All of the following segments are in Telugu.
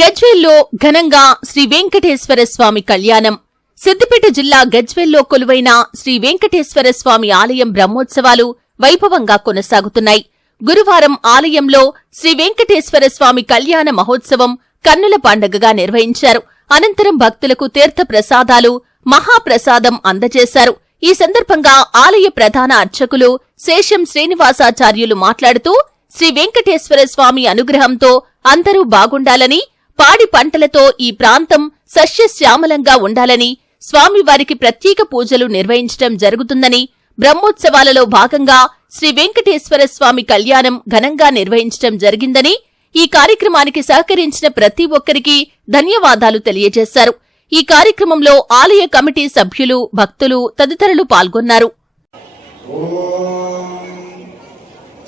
గజ్వేల్లో ఘనంగా శ్రీ వెంకటేశ్వర స్వామి కళ్యాణం. సిద్దిపేట జిల్లా గజ్వేల్లో కొలువైన శ్రీ వెంకటేశ్వర స్వామి ఆలయం బ్రహ్మోత్సవాలు వైభవంగా కొనసాగుతున్నాయి. గురువారం ఆలయంలో శ్రీ వెంకటేశ్వర స్వామి కళ్యాణ మహోత్సవం కన్నుల పండగగా నిర్వహించారు. అనంతరం భక్తులకు తీర్థ ప్రసాదాలు మహాప్రసాదం అందజేశారు. ఈ సందర్భంగా ఆలయ ప్రధాన అర్చకులు శేషం శ్రీనివాసాచార్యులు మాట్లాడుతూ శ్రీ వెంకటేశ్వర స్వామి అనుగ్రహంతో అందరూ బాగుండాలని పాడి పంటలతో ఈ ప్రాంతం సస్యశ్యామలంగా ఉండాలని స్వామివారికి ప్రత్యేక పూజలు నిర్వహించడం జరుగుతుందని బ్రహ్మోత్సవాలలో భాగంగా శ్రీ వెంకటేశ్వర స్వామి కళ్యాణం ఘనంగా నిర్వహించడం జరిగిందని ఈ కార్యక్రమానికి సహకరించిన ప్రతి ఒక్కరికి ధన్యవాదాలు తెలియజేశారు. ఈ కార్యక్రమంలో ఆలయ కమిటీ సభ్యులు భక్తులు తదితరులు పాల్గొన్నారు.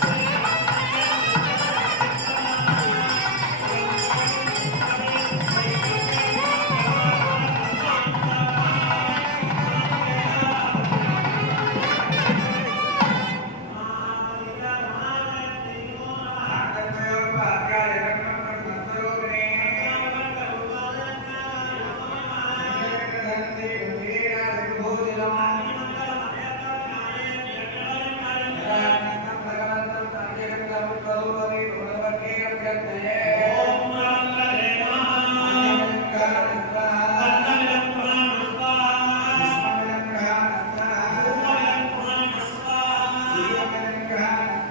Bye.